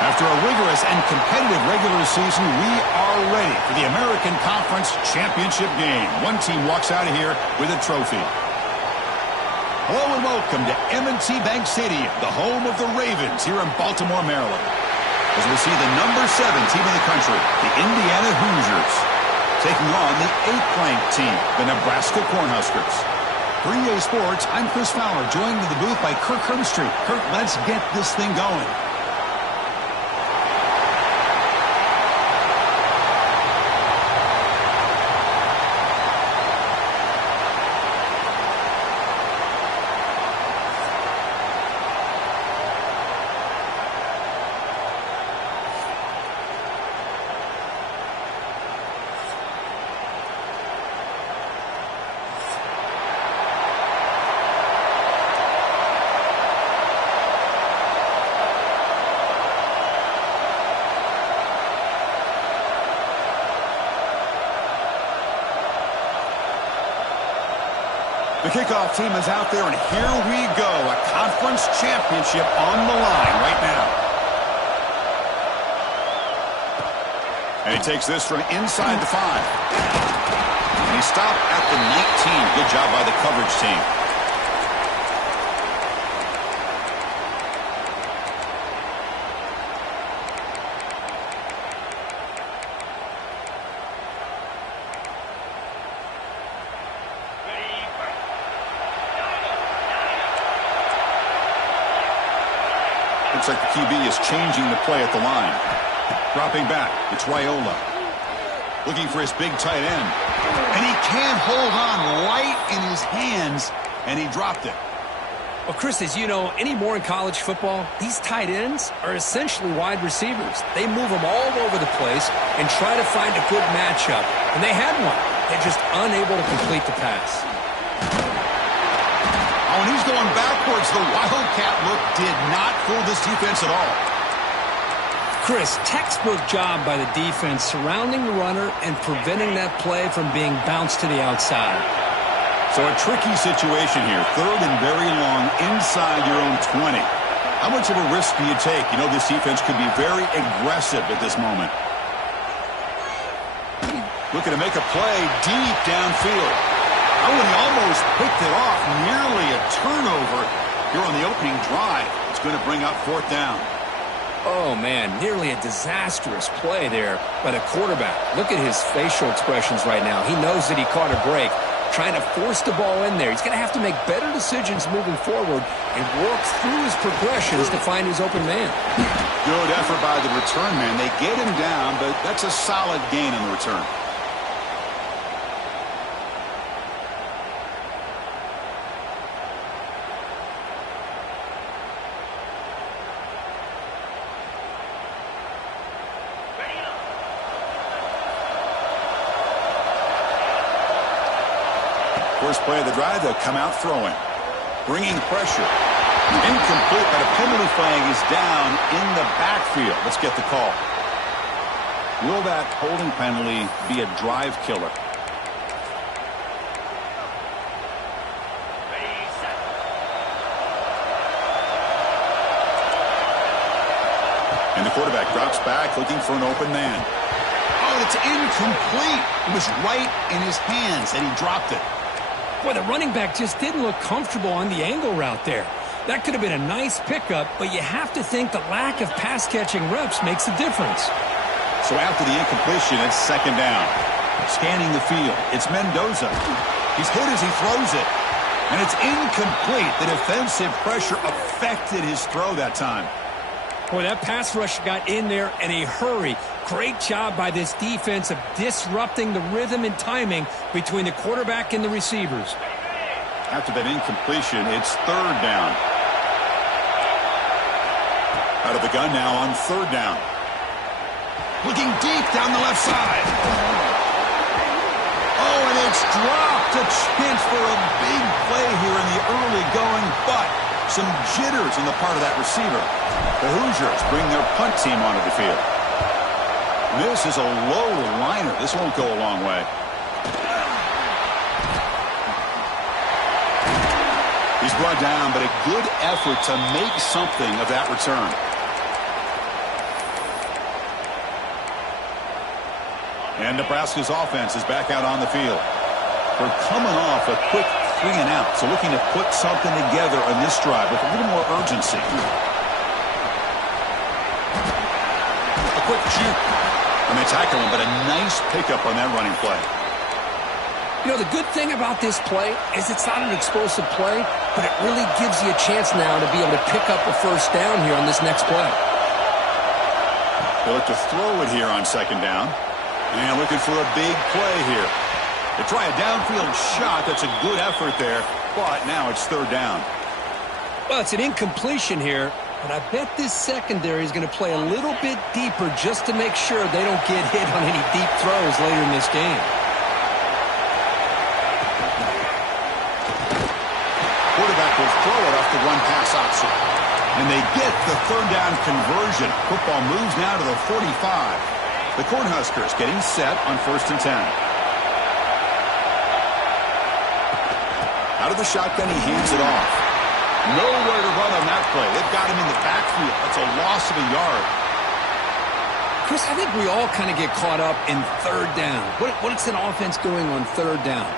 After a rigorous and competitive regular season, we are ready for the American Conference Championship game. One team walks out of here with a trophy. Hello and welcome to M&T Bank Stadium, the home of the Ravens here in Baltimore, Maryland. As we see the number 7 team in the country, the Indiana Hoosiers, taking on the 8th-ranked team, the Nebraska Cornhuskers. For EA Sports, I'm Chris Fowler, joined in the booth by Kirk Herbstreit. Kirk, let's get this thing going. The kickoff team is out there, and here we go. A conference championship on the line right now. And he takes this from inside the 5. And he stopped at the 19. Good job by the coverage team. Looks like the QB is changing the play at the line. Dropping back, it's Raiola. Looking for his big tight end. And he can't hold on right in his hands, and he dropped it. Well, Chris, as you know, anymore in college football, these tight ends are essentially wide receivers. They move them all over the place and try to find a good matchup. And they had one. They're just unable to complete the pass. Oh, and he's going backwards. The Wildcat look did not fool this defense at all. Chris, textbook job by the defense surrounding the runner and preventing that play from being bounced to the outside. So a tricky situation here. 3rd and very long inside your own 20. How much of a risk do you take? You know this defense could be very aggressive at this moment. Looking to make a play deep downfield. Oh, and he almost picked it off. Nearly a turnover here on the opening drive. It's going to bring up 4th down. Oh, man, nearly a disastrous play there by the quarterback. Look at his facial expressions right now. He knows that he caught a break, trying to force the ball in there. He's going to have to make better decisions moving forward and work through his progressions to find his open man. Good effort by the return man. They get him down, but that's a solid gain on the return. First play of the drive, they'll come out throwing. Bringing pressure. Incomplete, but a penalty flag is down in the backfield. Let's get the call. Will that holding penalty be a drive killer? And the quarterback drops back, looking for an open man. Oh, it's incomplete. It was right in his hands, and he dropped it. Boy, the running back just didn't look comfortable on the angle route there. That could have been a nice pickup, but you have to think the lack of pass-catching reps makes a difference. So after the incompletion, it's 2nd down. Scanning the field, it's Mendoza. He's hit as he throws it, and it's incomplete. The defensive pressure affected his throw that time. Boy, that pass rush got in there in a hurry. Great job by this defense of disrupting the rhythm and timing between the quarterback and the receivers. After that incompletion, it's 3rd down. Out of the gun now on 3rd down. Looking deep down the left side. Oh, and it's dropped. A chance for a big play here in the early going, but some jitters on the part of that receiver. The Hoosiers bring their punt team onto the field. This is a low liner. This won't go a long way. He's brought down, but a good effort to make something of that return. And Nebraska's offense is back out on the field. They're coming off a quick 3 and out, so looking to put something together on this drive with a little more urgency. A quick juke. And they tackle him, but a nice pickup on that running play. You know, the good thing about this play is it's not an explosive play, but it really gives you a chance now to be able to pick up a first down here on this next play. They look to throw it here on second down. And looking for a big play here. They try a downfield shot. That's a good effort there, but now it's third down. Well, it's an incompletion here, but I bet this secondary is going to play a little bit deeper just to make sure they don't get hit on any deep throws later in this game. Quarterback will throw it off the run-pass option. And they get the third down conversion. Football moves now to the 45. The Cornhuskers getting set on 1st and 10. Out of the shotgun, he hands it off. Nowhere to run on that play. They've got him in the backfield. That's a loss of a yard. Chris, I think we all kind of get caught up in third down. What's an offense doing on third down?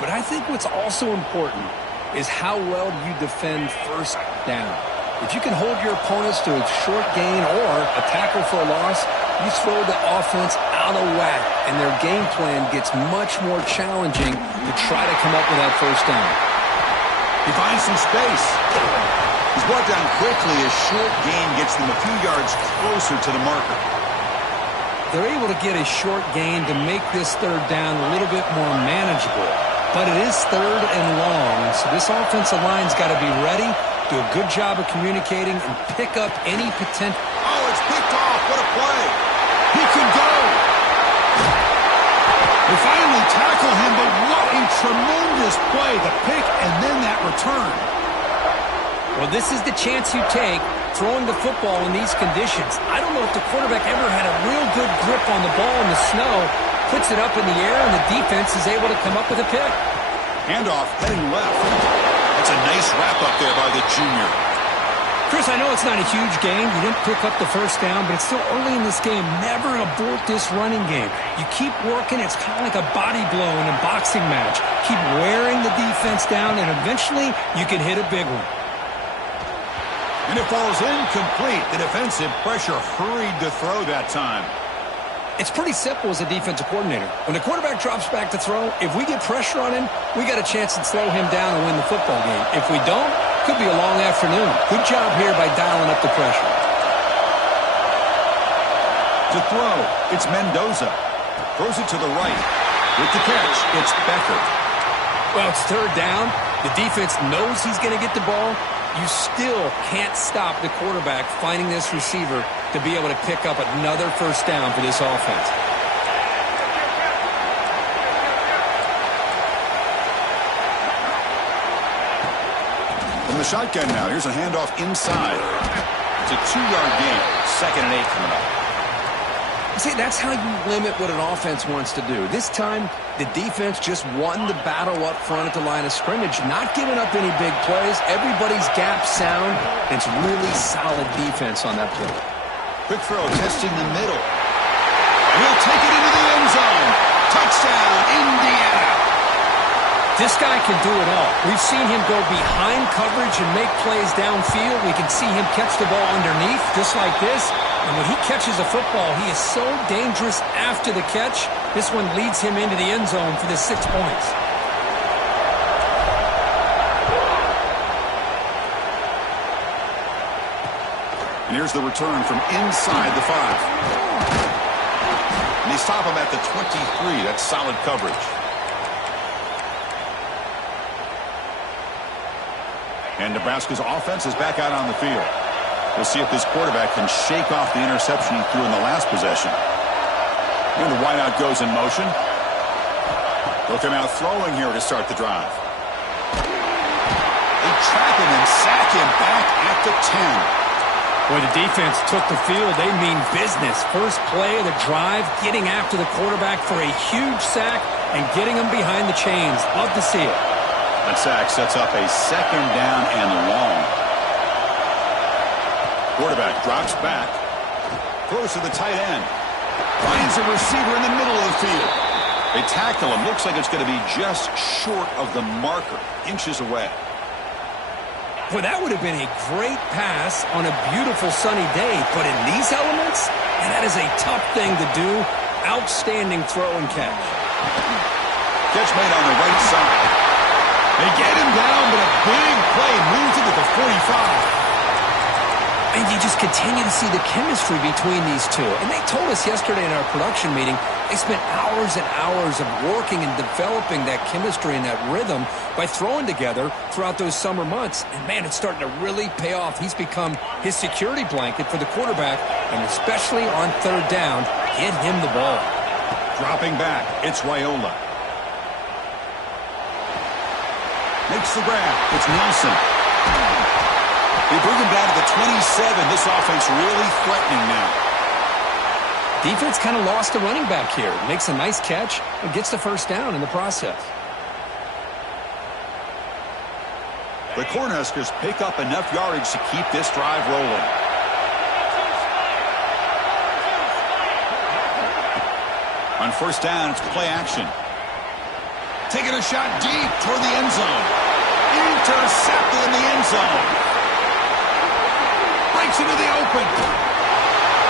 But I think what's also important is how well you defend first down. If you can hold your opponents to a short gain or a tackle for a loss, you throw the offense out of whack, and their game plan gets much more challenging to try to come up with that first down. He finds some space. He's brought down quickly. A short gain gets them a few yards closer to the marker. They're able to get a short gain to make this third down a little bit more manageable. But it is third and long, so this offensive line's got to be ready, do a good job of communicating, and pick up any potential. Oh, it's picked off. What a play. He can go. They finally tackle him, but what a tremendous play. The pick and then that return. Well, this is the chance you take throwing the football in these conditions. I don't know if the quarterback ever had a real good grip on the ball in the snow, puts it up in the air, and the defense is able to come up with a pick. Handoff heading left. That's a nice wrap-up there by the junior. Chris, I know it's not a huge game. You didn't pick up the first down, but it's still early in this game. Never abort this running game. You keep working. It's kind of like a body blow in a boxing match. Keep wearing the defense down, and eventually you can hit a big one. And it falls incomplete. The defensive pressure hurried to throw that time. It's pretty simple as a defensive coordinator. When the quarterback drops back to throw, if we get pressure on him, we got a chance to slow him down and win the football game. If we don't, could be a long afternoon. Good job here by dialing up the pressure. To throw, it's Mendoza. Throws it to the right. With the catch, it's Becker. Well, it's third down. The defense knows he's going to get the ball. You still can't stop the quarterback finding this receiver to be able to pick up another first down for this offense. From the shotgun now, here's a handoff inside. It's a 2-yard gain. 2nd and 8 coming up. See, that's how you limit what an offense wants to do. This time, the defense just won the battle up front at the line of scrimmage, not giving up any big plays. Everybody's gap sound. It's really solid defense on that play. Quick throw, testing the middle. And he'll take it into the end zone. Touchdown, Indiana. This guy can do it all. We've seen him go behind coverage and make plays downfield. We can see him catch the ball underneath, just like this. And when he catches a football, he is so dangerous after the catch. This one leads him into the end zone for the 6 points. And here's the return from inside the 5. And they stop him at the 23. That's solid coverage. And Nebraska's offense is back out on the field. We'll see if this quarterback can shake off the interception he threw in the last possession. And the wideout goes in motion. They'll come out throwing here to start the drive. They trap him and sack him back at the 10. Boy, the defense took the field. They mean business. First play of the drive, getting after the quarterback for a huge sack and getting him behind the chains. Love to see it. That sack sets up a 2nd down and long. Quarterback drops back. Throws to the tight end. Finds a receiver in the middle of the field. They tackle him. Looks like it's going to be just short of the marker. Inches away. Well, that would have been a great pass on a beautiful sunny day, but in these elements, and that is a tough thing to do. Outstanding throw and catch. Catch made on the right side. They get him down, but a big play moves it to the 45. And you just continue to see the chemistry between these two. And they told us yesterday in our production meeting, they spent hours and hours of working and developing that chemistry and that rhythm by throwing together throughout those summer months. And, man, it's starting to really pay off. He's become his security blanket for the quarterback, and especially on third down, get him the ball. Dropping back, it's Raiola. Makes the grab. It's Nelson. They bring him down to the 27. This offense really threatening now. Defense kind of lost a running back here. Makes a nice catch and gets the first down in the process. The Cornhuskers pick up enough yardage to keep this drive rolling. On first down, it's play action. Taking a shot deep toward the end zone. Intercepted in the end zone. Breaks into the open.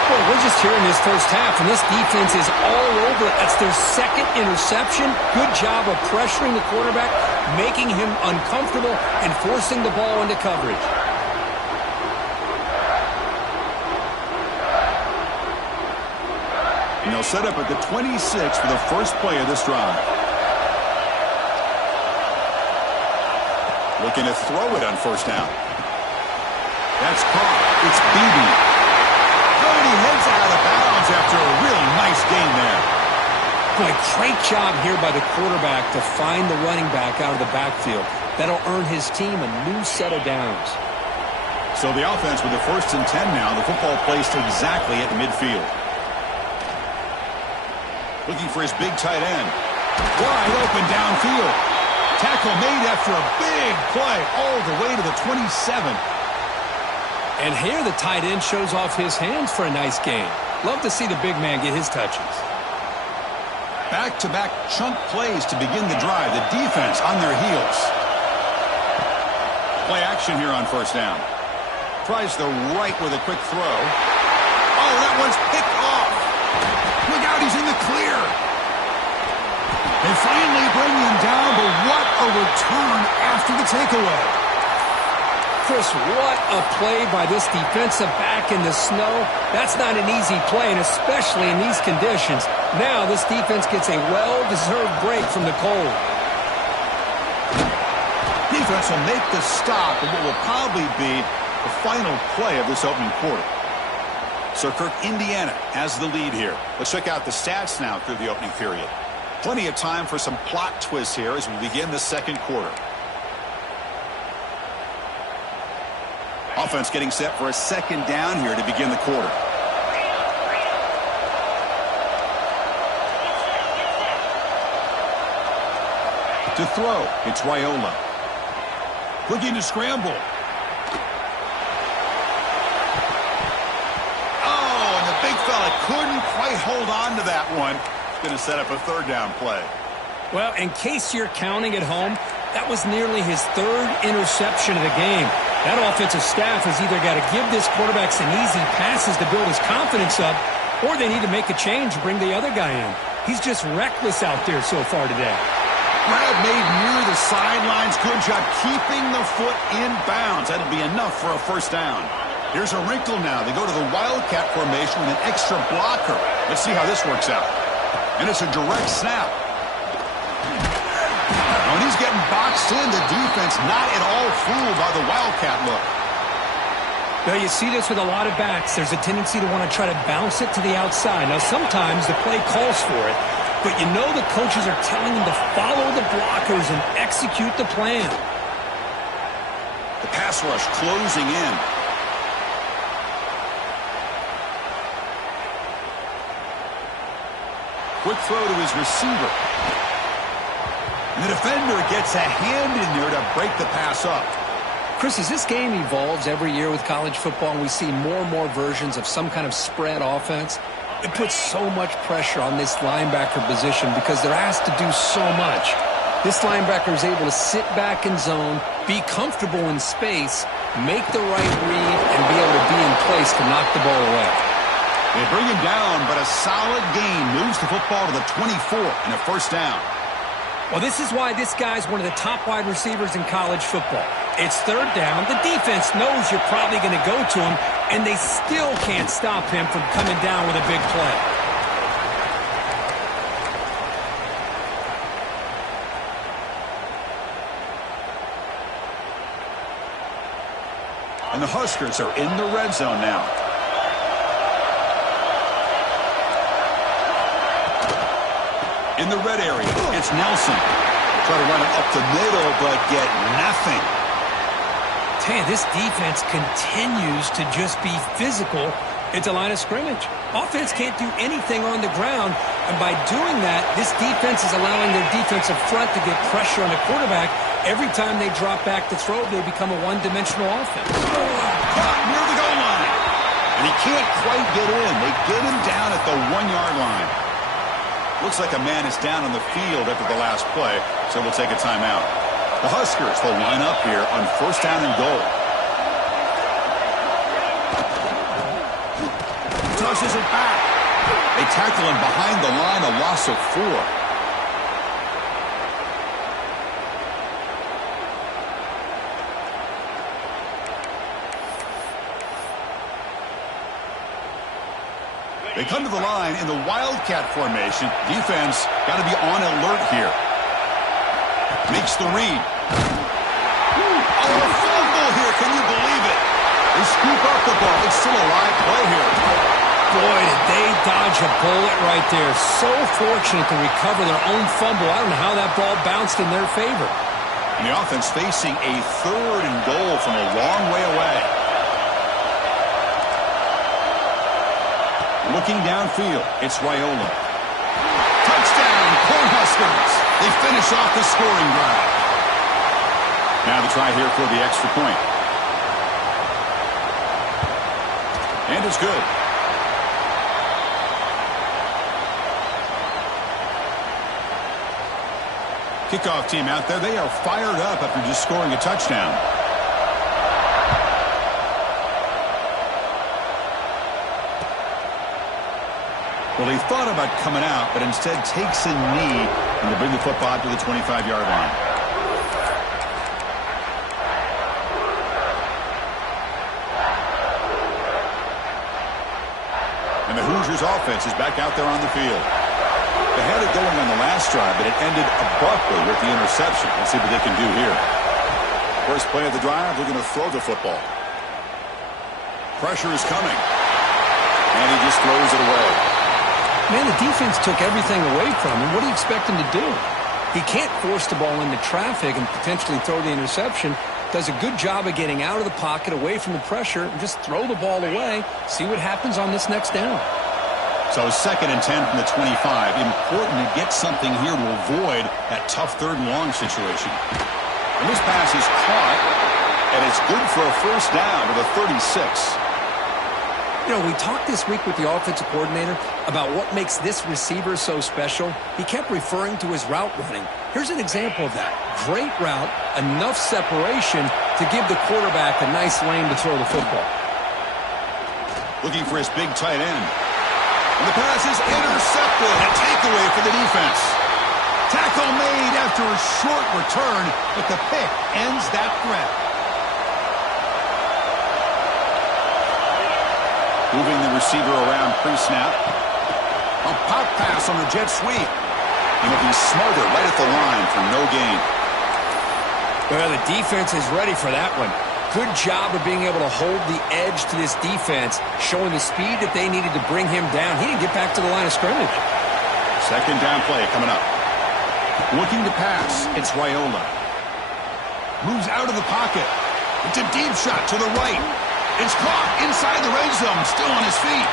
Well, we're just here in this first half, and this defense is all over it. That's their second interception. Good job of pressuring the quarterback, making him uncomfortable, and forcing the ball into coverage. And they'll set up at the 26 for the first play of this drive. Looking to throw it on first down. That's caught. It's Beebe. Oh, and he heads out of bounds after a really nice gain there. Boy, great job here by the quarterback to find the running back out of the backfield. That'll earn his team a new set of downs. So the offense with the 1st and 10 now. The football placed exactly at midfield. Looking for his big tight end. Wide open downfield. Tackle made after a big play all the way to the 27. And here the tight end shows off his hands for a nice gain. Love to see the big man get his touches. Back-to-back chunk plays to begin the drive. The defense on their heels. Play action here on first down. Tries the right with a quick throw. Oh, that one's picked off. Look out, he's in the clear. They finally bring him down, but what a return after the takeaway. Chris, what a play by this defensive back in the snow. That's not an easy play, and especially in these conditions. Now this defense gets a well-deserved break from the cold. Defense will make the stop in what will probably be the final play of this opening quarter. So Kirk, Indiana has the lead here. Let's check out the stats now through the opening period. Plenty of time for some plot twists here as we begin the second quarter. Offense getting set for a second down here to begin the quarter. To throw, it's Raiola. Looking to scramble. Oh, and the big fella couldn't quite hold on to that one. Going to set up a third down play. Well, in case you're counting at home, that was nearly his third interception of the game. That offensive staff has either got to give this quarterback some easy passes to build his confidence up, or they need to make a change and bring the other guy in. He's just reckless out there so far today. Grab made near the sidelines. Good job keeping the foot in bounds. That'll be enough for a first down. Here's a wrinkle now. They go to the Wildcat formation with an extra blocker. Let's see how this works out. And it's a direct snap. When he's getting boxed in, the defense not at all fooled by the Wildcat look. Well, you see this with a lot of backs. There's a tendency to want to try to bounce it to the outside. Now, sometimes the play calls for it, but you know the coaches are telling them to follow the blockers and execute the plan. The pass rush closing in. Quick throw to his receiver. And the defender gets a hand in there to break the pass up. Chris, as this game evolves every year with college football and we see more and more versions of some kind of spread offense, It puts so much pressure on this linebacker position because they're asked to do so much. This linebacker is able to sit back in zone, be comfortable in space, make the right read, and be able to be in place to knock the ball away. They bring him down, but a solid gain moves the football to the 24 and a first down. Well, this is why this guy's one of the top wide receivers in college football. It's third down. The defense knows you're probably going to go to him, and they still can't stop him from coming down with a big play. And the Huskers are in the red zone now. In the red area, it's Nelson. Try to run it up the middle, but get nothing. Tell you, this defense continues to just be physical at the line of scrimmage. Offense can't do anything on the ground, and by doing that, this defense is allowing their defensive front to get pressure on the quarterback. Every time they drop back to throw, they become a one-dimensional offense. Caught near the goal line. And he can't quite get in. They get him down at the 1-yard line. Looks like a man is down on the field after the last play, so we'll take a timeout. The Huskers will line up here on first down and goal. Tosses it back. They tackle him behind the line, a loss of 4. They come to the line in the Wildcat formation. Defense got to be on alert here. Makes the read. Oh, a fumble here. Can you believe it? They scoop up the ball. It's still a live play here. Boy, did they dodge a bullet right there. So fortunate to recover their own fumble. I don't know how that ball bounced in their favor. And the offense facing a third and goal from a long way away. Looking downfield, it's Raiola. Touchdown, Cornhuskers. They finish off the scoring drive. Now the try here for the extra point. And it's good. Kickoff team out there. They are fired up after just scoring a touchdown. Well, he thought about coming out, but instead takes a knee and will bring the football to the 25-yard line. And the Hoosiers offense is back out there on the field. They had it going on the last drive, but it ended abruptly with the interception. Let's see what they can do here. First play of the drive, they're going to throw the football. Pressure is coming. And he just throws it away. Man, the defense took everything away from him. What do you expect him to do? He can't force the ball into traffic and potentially throw the interception. Does a good job of getting out of the pocket, away from the pressure, and just throw the ball away. See what happens on this next down. So 2nd and 10 from the 25. Important to get something here to avoid that tough third and long situation. And this pass is caught, and it's good for a first down to the 36. You know, we talked this week with the offensive coordinator about what makes this receiver so special. He kept referring to his route running. Here's an example of that. Great route, enough separation to give the quarterback a nice lane to throw the football. Looking for his big tight end. And the pass is intercepted. A takeaway for the defense. Tackle made after a short return, but the pick ends that threat. Moving the receiver around pre-snap. A pop pass on the jet sweep. And he'll be smarter right at the line for no gain. Well, the defense is ready for that one. Good job of being able to hold the edge to this defense, showing the speed that they needed to bring him down. He didn't get back to the line of scrimmage. Second down play coming up. Looking to pass. It's Raiola. Moves out of the pocket. It's a deep shot to the right. It's caught inside the red zone, still on his feet.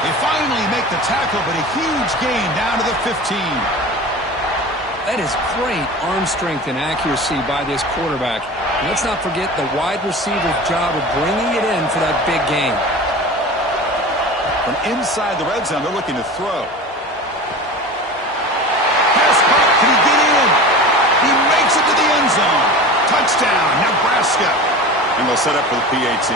They finally make the tackle, but a huge gain down to the 15. That is great arm strength and accuracy by this quarterback. And let's not forget the wide receiver's job of bringing it in for that big game. From inside the red zone, they're looking to throw. Pass caught. Can he get in? He makes it to the end zone. Touchdown, Nebraska. And they'll set up for the PAT.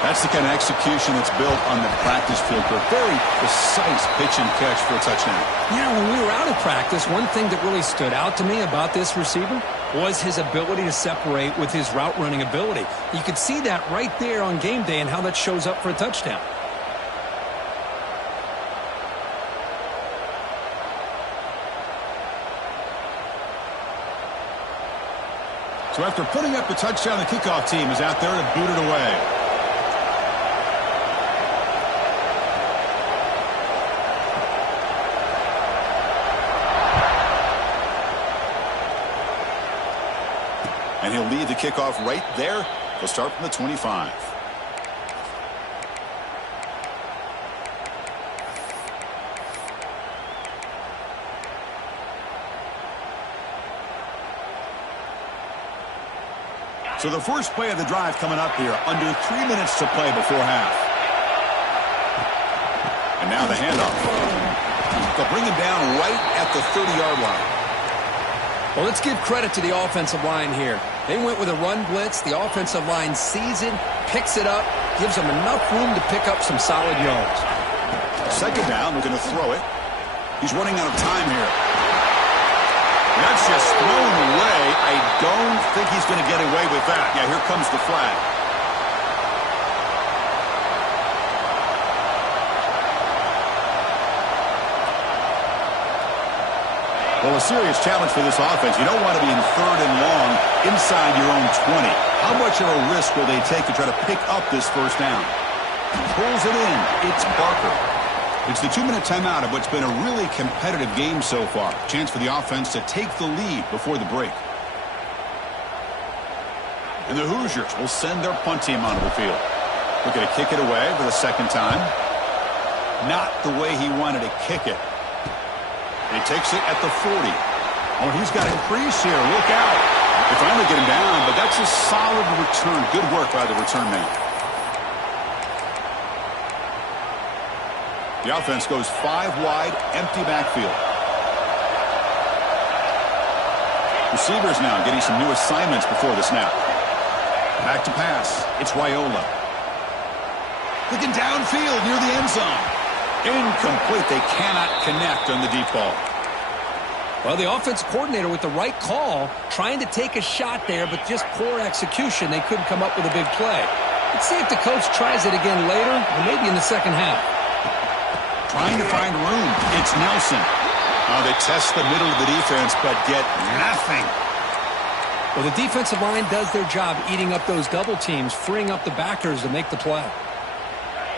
That's the kind of execution that's built on the practice field for a very precise pitch and catch for a touchdown. Yeah, when we were out of practice, one thing that really stood out to me about this receiver was his ability to separate with his route running ability. You could see that right there on game day and how that shows up for a touchdown. So after putting up the touchdown, the kickoff team is out there to boot it away. And he'll lead the kickoff right there. He'll start from the 25. So the first play of the drive coming up here, under 3 minutes to play before half. And now the handoff. They'll bring him down right at the 30-yard line. Well, let's give credit to the offensive line here. They went with a run blitz. The offensive line sees it, picks it up, gives them enough room to pick up some solid yards. Second down, they're going to throw it. He's running out of time here. That's just thrown away. I don't think he's going to get away with that. Yeah, here comes the flag. Well, a serious challenge for this offense. You don't want to be in third and long inside your own 20. How much of a risk will they take to try to pick up this first down? Pulls it in. It's Barker. It's the 2-minute timeout of what's been a really competitive game so far. Chance for the offense to take the lead before the break. And the Hoosiers will send their punt team onto the field. Looking to kick it away for the second time. Not the way he wanted to kick it. And he takes it at the 40. Oh, he's got a crease here. Look out. They finally get him down, but that's a solid return. Good work by the return man. The offense goes 5 wide, empty backfield. Receivers now getting some new assignments before the snap. Back to pass. It's Raiola. Looking downfield near the end zone. Incomplete. They cannot connect on the deep ball. Well, the offense coordinator with the right call, trying to take a shot there, but just poor execution. They couldn't come up with a big play. Let's see if the coach tries it again later, or maybe in the second half. Trying to find room. It's Nelson. Oh, they test the middle of the defense, but get nothing. Well, the defensive line does their job eating up those double teams, freeing up the backers to make the play.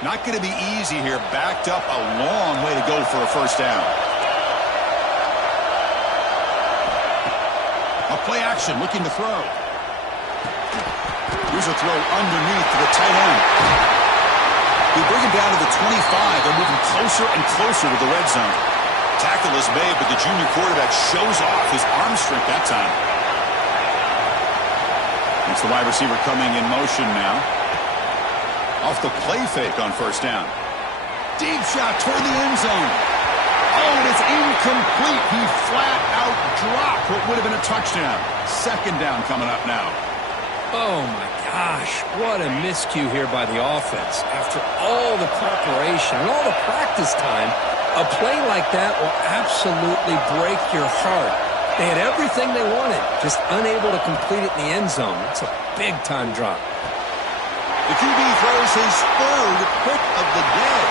Not going to be easy here. Backed up a long way to go for a first down. A play action, looking to throw. Here's a throw underneath to the tight end. We bring him down to the 25. They're moving closer and closer to the red zone. Tackle is made, but the junior quarterback shows off his arm strength that time. It's the wide receiver coming in motion now. Off the play fake on first down. Deep shot toward the end zone. Oh, and it's incomplete. He flat out dropped what would have been a touchdown. Second down coming up now. Oh, my gosh. What a miscue here by the offense. After all the preparation and all the practice time, a play like that will absolutely break your heart. They had everything they wanted, just unable to complete it in the end zone. It's a big-time drop. The QB throws his third pick of the day.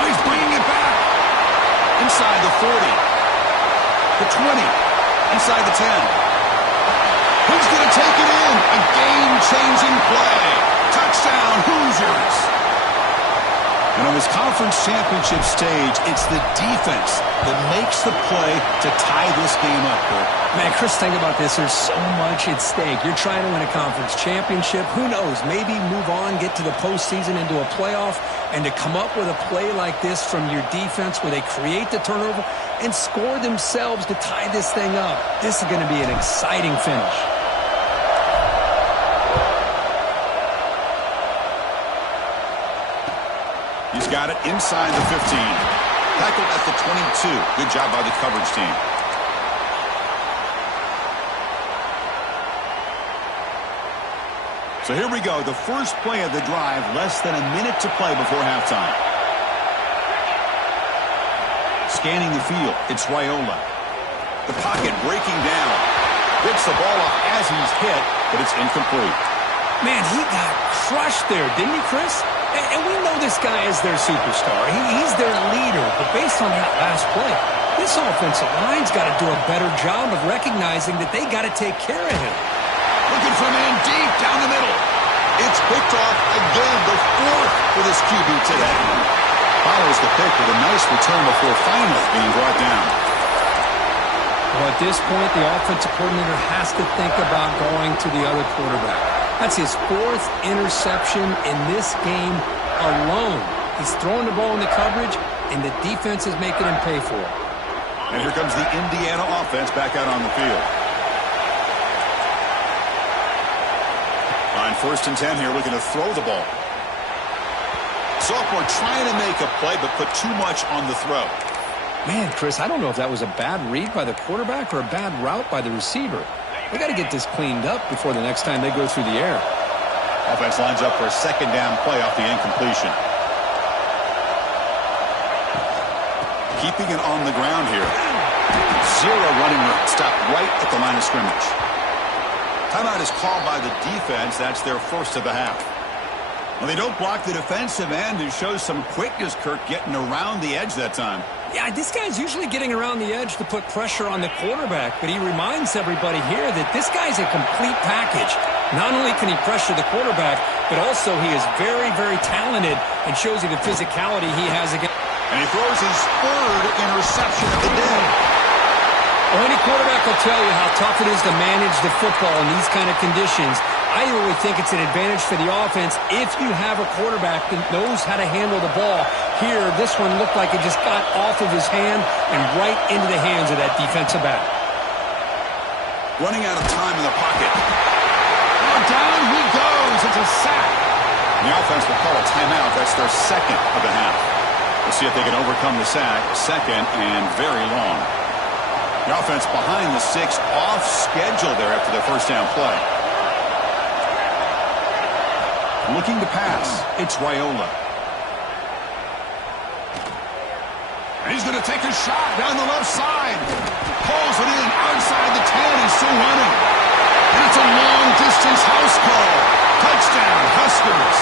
Oh, he's bringing it back. Inside the 40. The 20. Inside the 10. Who's going to take it in? A game-changing play. Touchdown, Hoosiers. And on this conference championship stage, it's the defense that makes the play to tie this game up. Man, Chris, think about this. There's so much at stake. You're trying to win a conference championship. Who knows? Maybe move on, get to the postseason, into a playoff, and to come up with a play like this from your defense where they create the turnover and score themselves to tie this thing up. This is going to be an exciting finish. He's got got it inside the 15. Tackled at the 22. Good job by the coverage team. So here we go. The first play of the drive, less than a minute to play before halftime. Scanning the field, it's Raiola. The pocket breaking down. Gets the ball off as he's hit, but it's incomplete. Man, he got crushed there, didn't he, Chris? And we know this guy is their superstar. He's their leader. But based on that last play, this offensive line's got to do a better job of recognizing that they got to take care of him. Looking for a man deep down the middle. It's picked off again, the fourth for this QB today. Follows the pick with a nice return before finally being brought down. Well, at this point, the offensive coordinator has to think about going to the other quarterback. That's his fourth interception in this game alone. He's throwing the ball in the coverage, and the defense is making him pay for it. And here comes the Indiana offense back out on the field. On 1st and 10 here, looking to throw the ball. Sophomore trying to make a play, but put too much on the throw. Man, Chris, I don't know if that was a bad read by the quarterback or a bad route by the receiver. They got to get this cleaned up before the next time they go through the air. Offense lines up for a second down play off the incompletion. Keeping it on the ground here. Zero running room. Stopped right at the line of scrimmage. Timeout is called by the defense. That's their first of the half. Well, they don't block the defensive end. It shows some quickness, Kirk, getting around the edge that time. Yeah, this guy's usually getting around the edge to put pressure on the quarterback, but he reminds everybody here that this guy's a complete package. Not only can he pressure the quarterback, but also he is very, very talented and shows you the physicality he has against. And he throws his third interception of the day. Well, any quarterback will tell you how tough it is to manage the football in these kind of conditions. I really think it's an advantage for the offense if you have a quarterback that knows how to handle the ball. Here, this one looked like it just got off of his hand and right into the hands of that defensive back. Running out of time in the pocket. Oh, down he goes. It's a sack. And the offense will call a timeout. That's their second of the half. We'll see if they can overcome the sack. Second and very long. The offense behind the 6, off schedule there after their first down play. Looking to pass. It's Raiola. And he's going to take a shot down the left side. Pulls it in outside the 10. He's still running. And it's a long-distance house call. Touchdown, Huskers.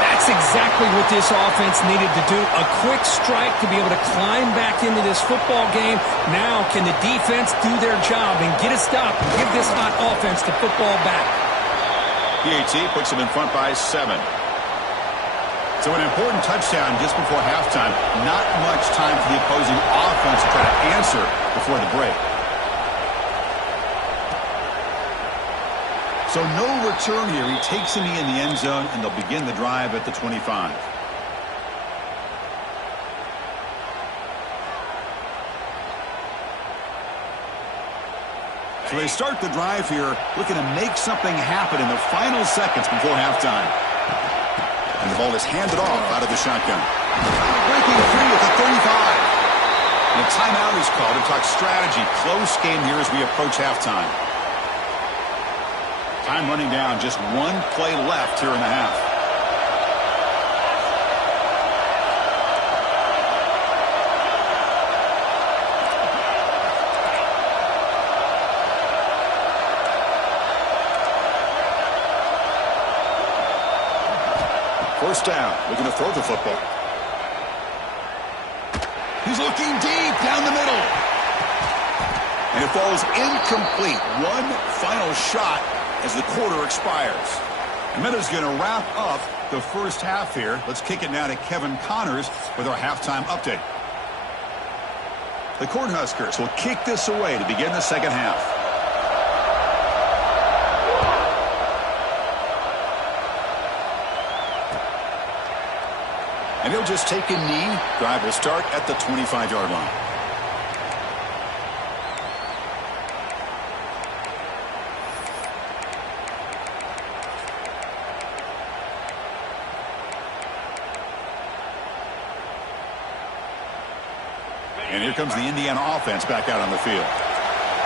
That's exactly what this offense needed to do. A quick strike to be able to climb back into this football game. Now can the defense do their job and get a stop and give this hot offense the football back? PAT puts them in front by 7. So an important touchdown just before halftime. Not much time for the opposing offense to try to answer before the break. So no return here. He takes him in the end zone, and they'll begin the drive at the 25. So they start the drive here, looking to make something happen in the final seconds before halftime. And the ball is handed off out of the shotgun. Breaking free at the 35. And a timeout is called to talk strategy. Close game here as we approach halftime. Time running down, just one play left here in the half. First down, looking to throw the football. He's looking deep down the middle. And it falls incomplete. One final shot as the quarter expires. And that is going to wrap up the first half here. Let's kick it now to Kevin Connors with our halftime update. The Cornhuskers will kick this away to begin the second half. And he'll just take a knee. Drive will start at the 25-yard line. And here comes the Indiana offense back out on the field.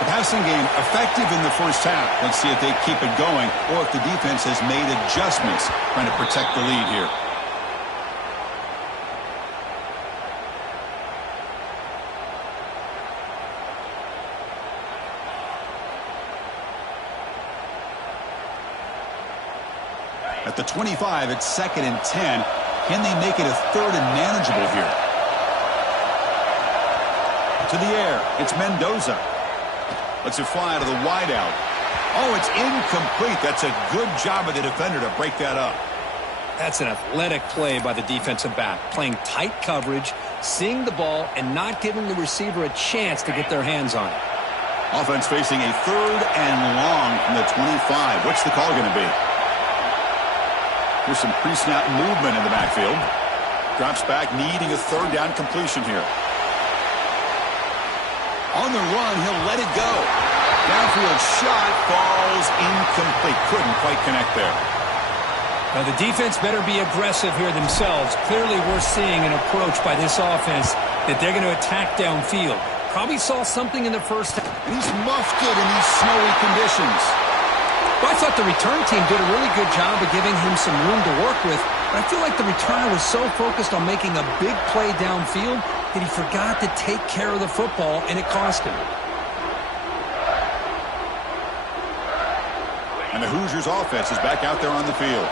The passing game effective in the first half. Let's see if they keep it going or if the defense has made adjustments trying to protect the lead here. At the 25, it's 2nd and 10. Can they make it a 3rd and manageable here? To the air, it's Mendoza. Lets it fly to the wideout. Oh, it's incomplete. That's a good job of the defender to break that up. That's an athletic play by the defensive back. Playing tight coverage, seeing the ball, and not giving the receiver a chance to get their hands on it. Offense facing a 3rd and long from the 25. What's the call going to be? Here's some pre-snap movement in the backfield. Drops back, needing a 3rd down completion here. On the run, he'll let it go. Downfield shot falls incomplete. Couldn't quite connect there. Now the defense better be aggressive here themselves. Clearly we're seeing an approach by this offense that they're going to attack downfield. Probably saw something in the first half. And he's muffed it in these snowy conditions. Well, I thought the return team did a really good job of giving him some room to work with. But I feel like the returner was so focused on making a big play downfield that he forgot to take care of the football, and it cost him. And the Hoosiers offense is back out there on the field.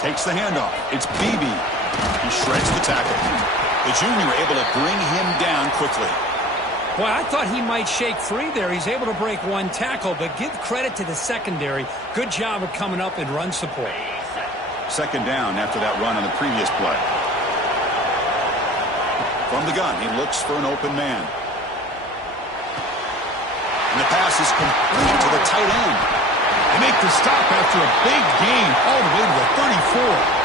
Takes the handoff. It's Beebe. He shreds the tackle. The junior able to bring him down quickly. Boy, I thought he might shake free there. He's able to break one tackle, but give credit to the secondary. Good job of coming up in run support. 2nd down after that run on the previous play. From the gun, he looks for an open man. And the pass is complete to the tight end. They make the stop after a big gain all the way to the 34.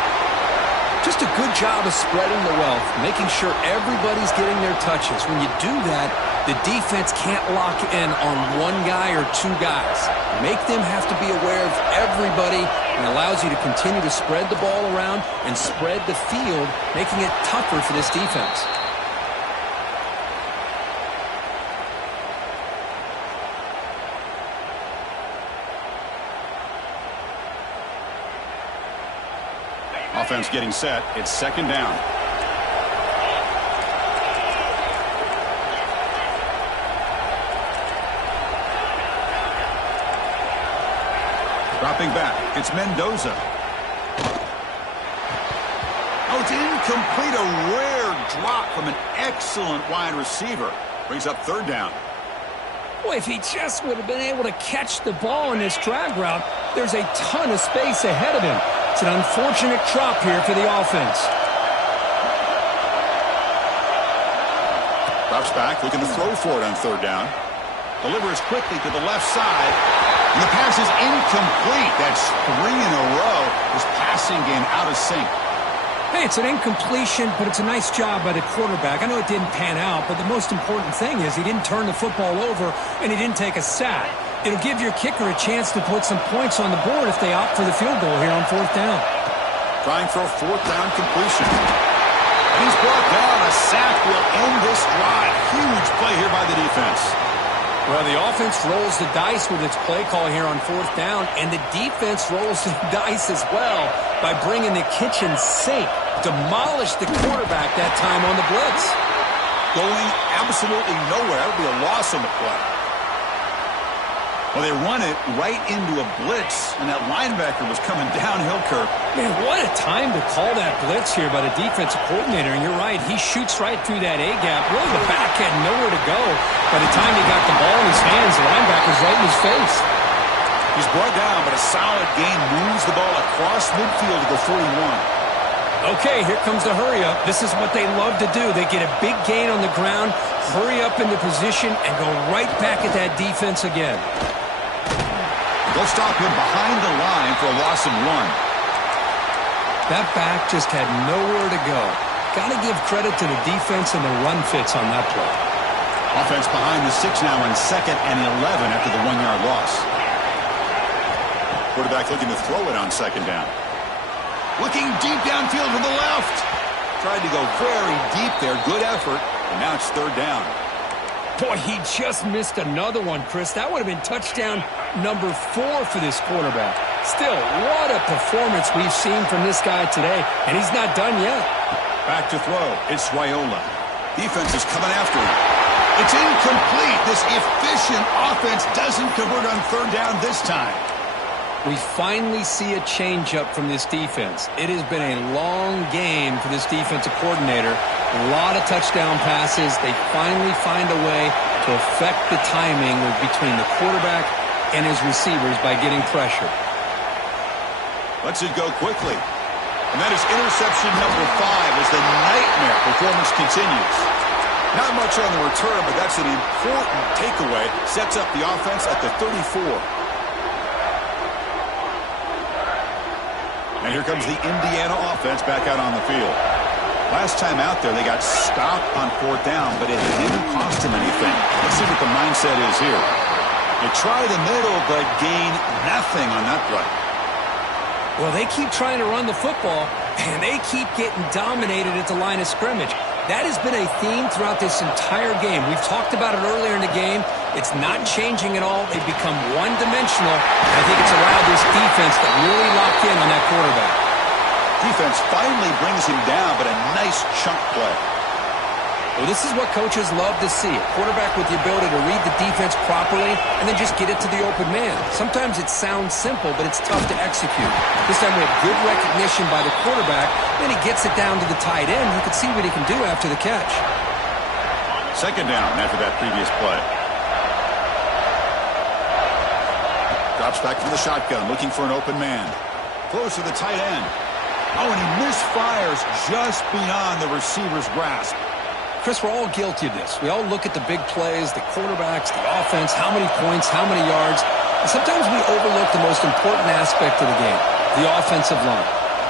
Just a good job of spreading the wealth, making sure everybody's getting their touches. When you do that, the defense can't lock in on one guy or 2 guys. Make them have to be aware of everybody, and allows you to continue to spread the ball around and spread the field, making it tougher for this defense. Offense getting set. It's 2nd down. Dropping back. It's Mendoza. Oh, it's incomplete. A rare drop from an excellent wide receiver. Brings up 3rd down. Boy, if he just would have been able to catch the ball in this drag route, there's a ton of space ahead of him. It's an unfortunate drop here for the offense. Drops back, looking to throw for it on 3rd down. Delivers quickly to the left side. And the pass is incomplete. That's 3 in a row. His passing game out of sync. Hey, it's an incompletion, but it's a nice job by the quarterback. I know it didn't pan out, but the most important thing is he didn't turn the football over and he didn't take a sack. It'll give your kicker a chance to put some points on the board if they opt for the field goal here on 4th down. Trying for a 4th down completion. And he's brought down. A sack will end this drive. Huge play here by the defense. Well, the offense rolls the dice with its play call here on 4th down, and the defense rolls the dice as well by bringing the kitchen sink. Demolished the quarterback that time on the blitz. Going absolutely nowhere. That would be a loss on the play. Well, they run it right into a blitz, and that linebacker was coming downhill, Kirk. Man, what a time to call that blitz here by the defensive coordinator. And you're right, he shoots right through that A-gap. Really, the back had nowhere to go. By the time he got the ball in his hands, the linebacker's right in his face. He's brought down, but a solid gain moves the ball across midfield to the 41. Okay, here comes the hurry-up. This is what they love to do. They get a big gain on the ground, hurry up into position, and go right back at that defense again. They'll stop him behind the line for a loss of 1. That back just had nowhere to go. Got to give credit to the defense and the run fits on that play. Offense behind the 6 now on 2nd and 11 after the 1-yard loss. Quarterback looking to throw it on 2nd down. Looking deep downfield to the left. Tried to go very deep there. Good effort. And now it's 3rd down. Boy, he just missed another one, Chris. That would have been touchdown number 4 for this quarterback. Still, what a performance we've seen from this guy today. And he's not done yet. Back to throw. It's Raiola. Defense is coming after him. It's incomplete. This efficient offense doesn't convert on 3rd down this time. We finally see a change-up from this defense. It has been a long game for this defensive coordinator. A lot of touchdown passes. They finally find a way to affect the timing between the quarterback and his receivers by getting pressure. Lets it go quickly. And that is interception number 5 as the nightmare performance continues. Not much on the return, but that's an important takeaway. Sets up the offense at the 34. And here comes the Indiana offense back out on the field. Last time out there, they got stopped on 4th down, but it didn't cost them anything. Let's see what the mindset is here. They try the middle, but gain nothing on that play. Well, they keep trying to run the football, and they keep getting dominated at the line of scrimmage. That has been a theme throughout this entire game. We've talked about it earlier in the game. It's not changing at all. They've become one-dimensional. I think it's allowed this defense to really lock in on that quarterback. Defense finally brings him down, but a nice chunk play. Well, this is what coaches love to see. A quarterback with the ability to read the defense properly and then just get it to the open man. Sometimes it sounds simple, but it's tough to execute. This time we have good recognition by the quarterback. Then he gets it down to the tight end. You can see what he can do after the catch. 2nd down after that previous play. Drops back from the shotgun, looking for an open man. Close to the tight end. Oh, and he misfires just beyond the receiver's grasp. Chris, we're all guilty of this. We all look at the big plays, the quarterbacks, the offense, how many points, how many yards. And sometimes we overlook the most important aspect of the game, the offensive line.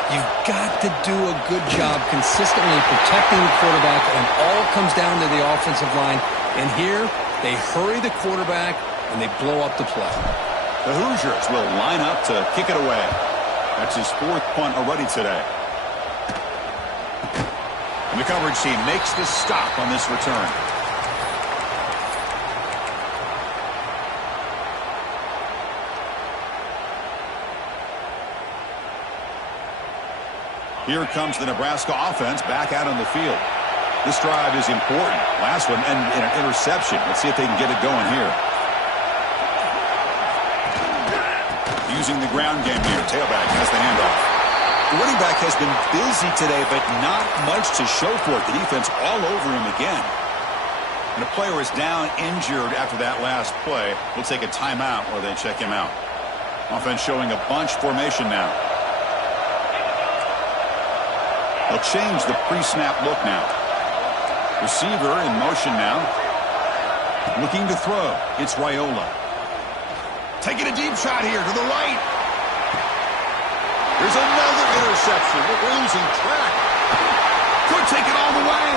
You've got to do a good job consistently protecting the quarterback, and all comes down to the offensive line. And here, they hurry the quarterback, and they blow up the play. The Hoosiers will line up to kick it away. That's his 4th punt already today. And the coverage team makes the stop on this return. Here comes the Nebraska offense back out on the field. This drive is important. Last one and an interception. Let's see if they can get it going here. Using the ground game here. Tailback has the handoff. The running back has been busy today, but not much to show for it. The defense all over him again. And a player is down injured after that last play. We'll take a timeout while they check him out. Offense showing a bunch formation now. They'll change the pre-snap look now. Receiver in motion now. Looking to throw. It's Raiola. Taking a deep shot here to the right. There's another interception. We're losing track. Could take it all the way.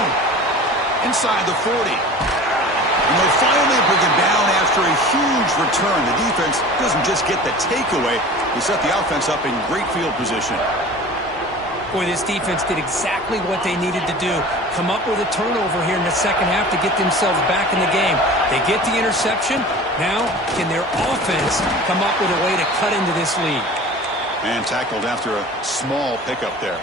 Inside the 40. And they'll finally bring him down after a huge return. The defense doesn't just get the takeaway. They set the offense up in great field position. Boy, this defense did exactly what they needed to do. Come up with a turnover here in the 2nd half to get themselves back in the game. They get the interception. Now, can their offense come up with a way to cut into this lead? And tackled after a small pickup there.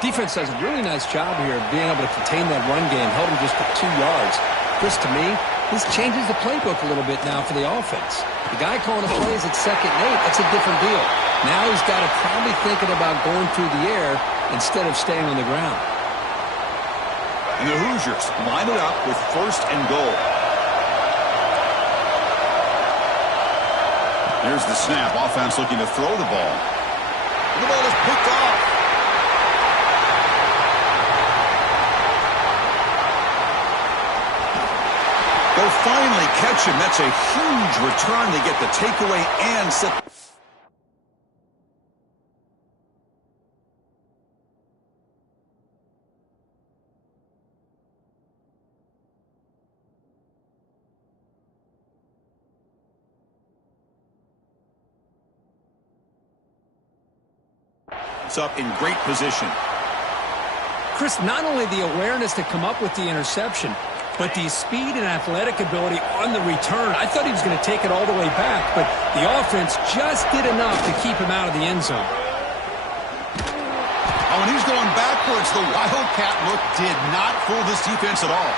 Defense does a really nice job here of being able to contain that run game. Held him just for 2 yards. Chris, to me, this changes the playbook a little bit now for the offense. The guy calling the plays at 2nd and 8, that's a different deal. Now he's got to probably thinking about going through the air instead of staying on the ground. And the Hoosiers line it up with 1st and goal. Here's the snap. Offense looking to throw the ball. The ball is picked off. They'll finally catch him. That's a huge return. They get the takeaway and set. It's up in great position. Chris, not only the awareness to come up with the interception, but the speed and athletic ability on the return. I thought he was going to take it all the way back, but the offense just did enough to keep him out of the end zone. Oh, and he's going backwards. The Wildcat look did not fool this defense at all.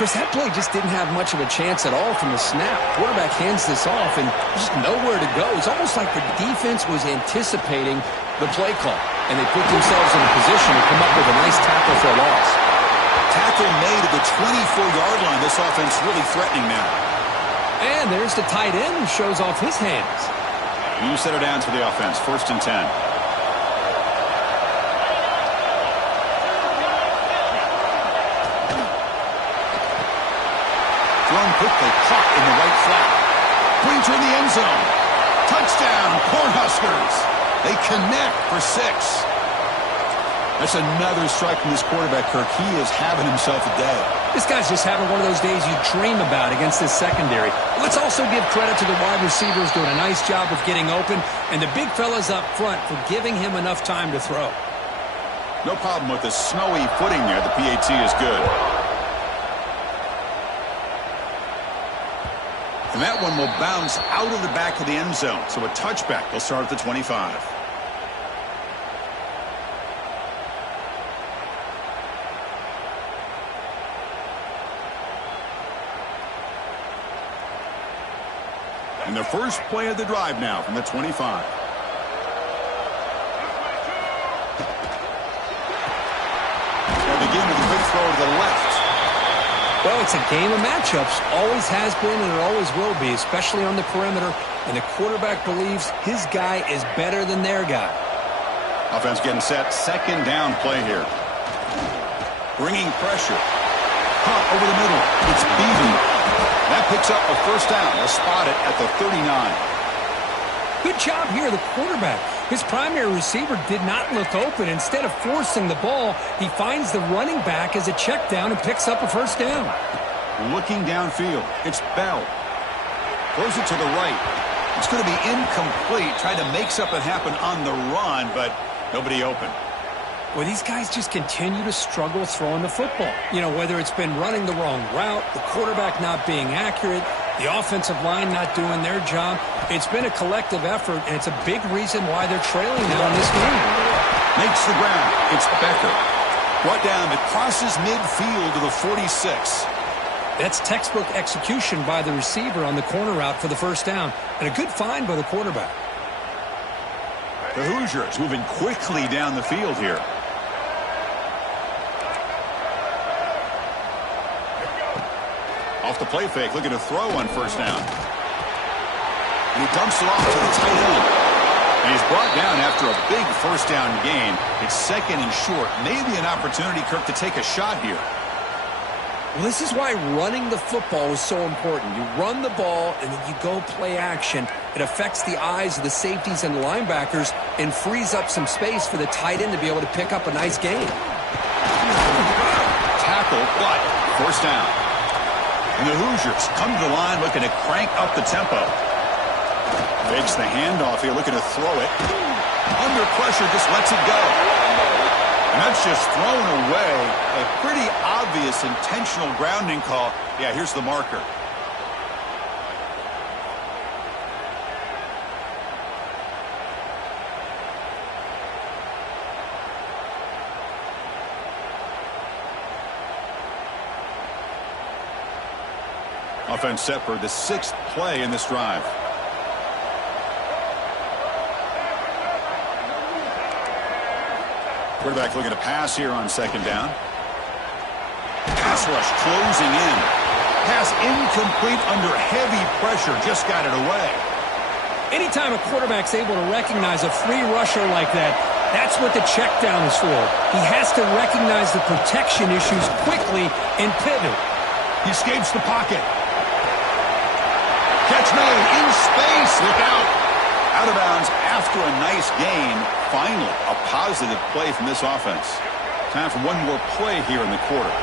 Chris, that play just didn't have much of a chance at all from the snap. Quarterback hands this off, and just nowhere to go. It's almost like the defense was anticipating the play call, and they put themselves in a position to come up with a nice tackle for a loss. Tackle made at the 24-yard line. This offense really threatening now. And there's the tight end who shows off his hands. You set her down for the offense. 1st and 10. Thrown quickly, caught in the right flat. Pointer in the end zone. Touchdown, Cornhuskers. They connect for 6. That's another strike from this quarterback, Kirk. He is having himself a day. This guy's just having one of those days you dream about against this secondary. Let's also give credit to the wide receivers doing a nice job of getting open, and the big fellas up front for giving him enough time to throw. No problem with the snowy footing there. The PAT is good. And that one will bounce out of the back of the end zone. So a touchback will start at the 25. And the first play of the drive now from the 25. They'll begin with a quick throw to the left. Well, it's a game of matchups. Always has been and it always will be, especially on the perimeter. And the quarterback believes his guy is better than their guy. Offense getting set. 2nd down play here. Bringing pressure. Caught over the middle. It's Beaton. That picks up a 1st down. They'll spot it at the 39. Good job here, the quarterback. His primary receiver did not look open. Instead of forcing the ball, he finds the running back as a check down and picks up a 1st down. Looking downfield. It's Bell. Throws it to the right. It's going to be incomplete. Tried to make something happen on the run, but nobody open. Well, these guys just continue to struggle throwing the football. You know, whether it's been running the wrong route, the quarterback not being accurate, the offensive line not doing their job. It's been a collective effort, and it's a big reason why they're trailing now in this game. Makes the ground. It's Becker. Brought down. It crosses midfield to the 46. That's textbook execution by the receiver on the corner route for the 1st down, and a good find by the quarterback. The Hoosiers moving quickly down the field here. Off the play fake, looking to throw on 1st down. And he dumps it off to the tight end. And he's brought down after a big 1st down gain. It's 2nd and short. Maybe an opportunity, Kirk, to take a shot here. Well, this is why running the football is so important. You run the ball, and then you go play action. It affects the eyes of the safeties and the linebackers and frees up some space for the tight end to be able to pick up a nice gain. Tackle, but 1st down. And the Hoosiers come to the line looking to crank up the tempo. Fakes the handoff here, looking to throw it. Under pressure, just lets it go. And that's just thrown away. A pretty obvious intentional grounding call. Yeah, here's the marker. Offense set for the 6th play in this drive. Quarterback looking to pass here on 2nd down. Pass rush closing in. Pass incomplete under heavy pressure. Just got it away. Anytime a quarterback's able to recognize a free rusher like that, that's what the check down is for. He has to recognize the protection issues quickly and pivot. He escapes the pocket. Catch made in space. Look out. Out of bounds after a nice gain. Finally, a positive play from this offense. Time for one more play here in the quarter.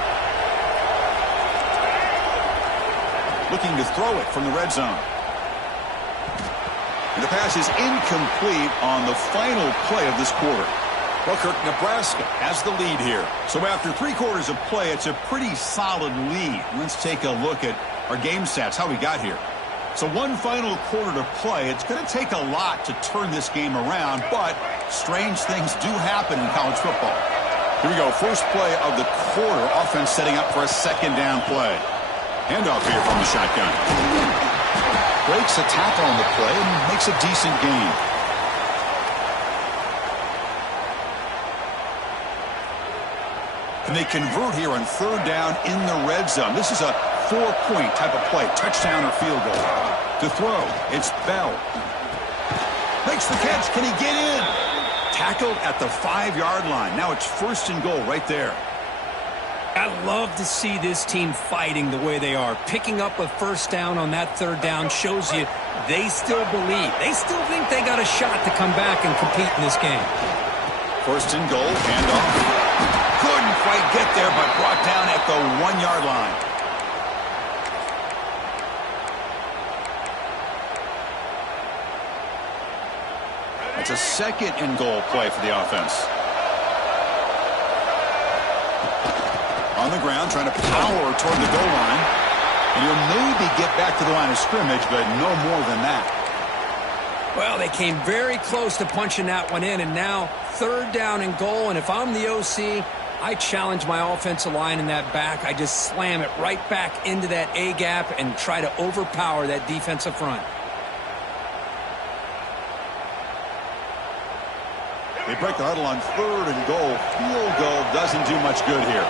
Looking to throw it from the red zone. And the pass is incomplete on the final play of this quarter. Well, Kirk, Nebraska has the lead here. So after 3 quarters of play, it's a pretty solid lead. Let's take a look at our game stats, how we got here. So 1 final quarter to play. It's going to take a lot to turn this game around, but strange things do happen in college football. Here we go. First play of the quarter. Offense setting up for a 2nd down play. Handoff here from the shotgun. Breaks a tackle on the play and makes a decent gain. And they convert here on 3rd down in the red zone. This is a 4-point type of play. Touchdown or field goal. To throw, it's Bell. Makes the catch. Can he get in? Tackled at the 5-yard line. Now it's 1st and goal right there. I love to see this team fighting the way they are. Picking up a 1st down on that 3rd down shows you they still believe. They still think they got a shot to come back and compete in this game. 1st and goal. Handoff. Couldn't quite get there, but brought down at the 1-yard line. It's a 2nd and goal play for the offense. On the ground, trying to power toward the goal line. And he'll maybe get back to the line of scrimmage, but no more than that. Well, they came very close to punching that one in, and now 3rd down and goal. And if I'm the OC, I challenge my offensive line in that back. I just slam it right back into that A-gap and try to overpower that defensive front. They break the huddle on 3rd and goal. Field goal doesn't do much good here.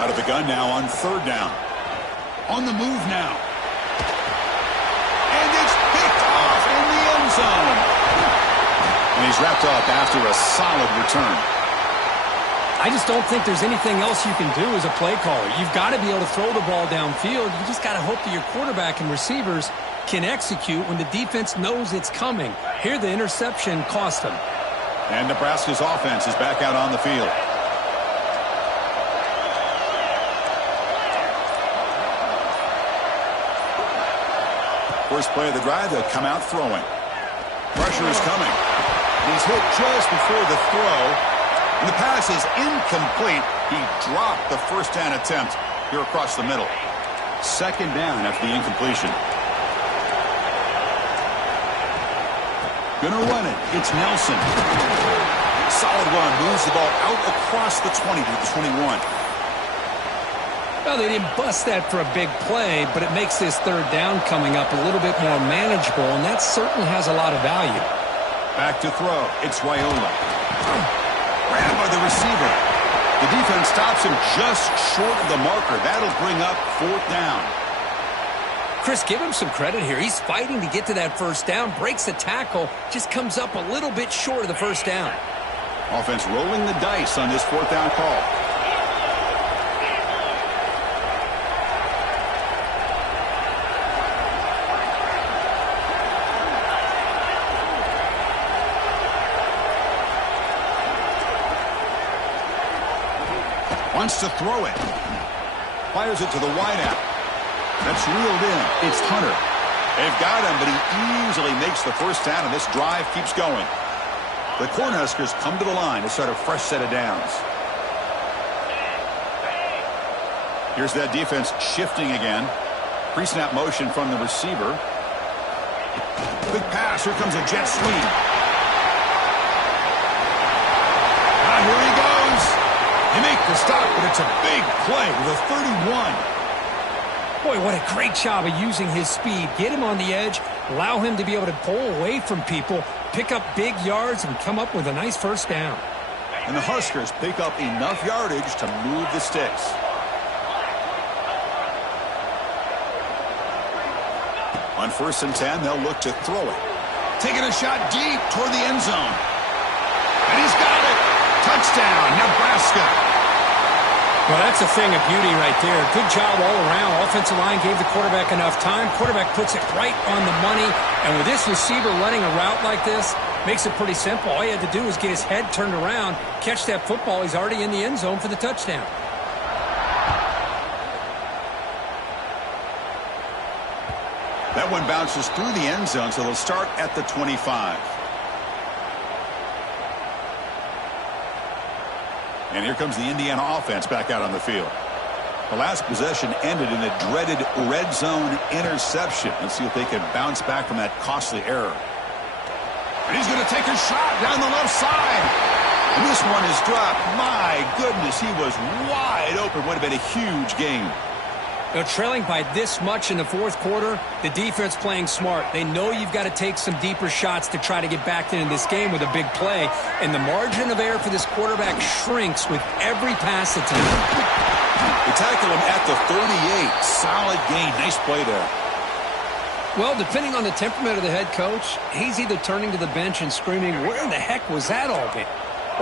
Out of the gun now on 3rd down. On the move now. And it's picked off in the end zone. And he's wrapped up after a solid return. I just don't think there's anything else you can do as a play caller. You've got to be able to throw the ball downfield. You just got to hope that your quarterback and receivers can execute when the defense knows it's coming. Here, the interception cost them. And Nebraska's offense is back out on the field. First play of the drive, they'll come out throwing. Pressure is coming. He's hit just before the throw. And the pass is incomplete. He dropped the 1st down attempt here across the middle. 2nd down after the incompletion. Gonna run it. It's Nelson. Solid run. Moves the ball out across the 20 to the 21. Well, they didn't bust that for a big play, but it makes this 3rd down coming up a little bit more manageable, and that certainly has a lot of value. Back to throw. It's Raiola. Grabbed by the receiver. The defense stops him just short of the marker. That'll bring up 4th down. Chris, give him some credit here. He's fighting to get to that 1st down, breaks the tackle, just comes up a little bit short of the 1st down. Offense rolling the dice on this 4th down call. Wants to throw it. Fires it to the wideout. That's reeled in. It's Hunter. They've got him, but he easily makes the 1st down, and this drive keeps going. The Cornhuskers come to the line to start a fresh set of downs. Here's that defense shifting again. Pre-snap motion from the receiver. Big pass. Here comes a jet sweep. Here he goes. They make the stop, but it's a big play with a 31. Boy, what a great job of using his speed. Get him on the edge, allow him to be able to pull away from people, pick up big yards, and come up with a nice 1st down. And the Huskers pick up enough yardage to move the sticks. On 1st and 10, they'll look to throw it. Taking a shot deep toward the end zone. And he's got it. Touchdown, Nebraska. Well, that's a thing of beauty right there. Good job all around. Offensive line gave the quarterback enough time. Quarterback puts it right on the money. And with this receiver running a route like this, makes it pretty simple. All he had to do was get his head turned around, catch that football. He's already in the end zone for the touchdown. That one bounces through the end zone, so they'll start at the 25. And here comes the Indiana offense back out on the field. The last possession ended in a dreaded red zone interception. Let's see if they can bounce back from that costly error. And he's going to take a shot down the left side. And this one is dropped. My goodness, he was wide open. Would have been a huge game. You know, trailing by this much in the fourth quarter, the defense playing smart. They know you've got to take some deeper shots to try to get back into this game with a big play. And the margin of error for this quarterback shrinks with every pass attempt. They tackle him at the 38. Solid gain. Nice play there. Well, depending on the temperament of the head coach, he's either turning to the bench and screaming, where in the heck was that all game?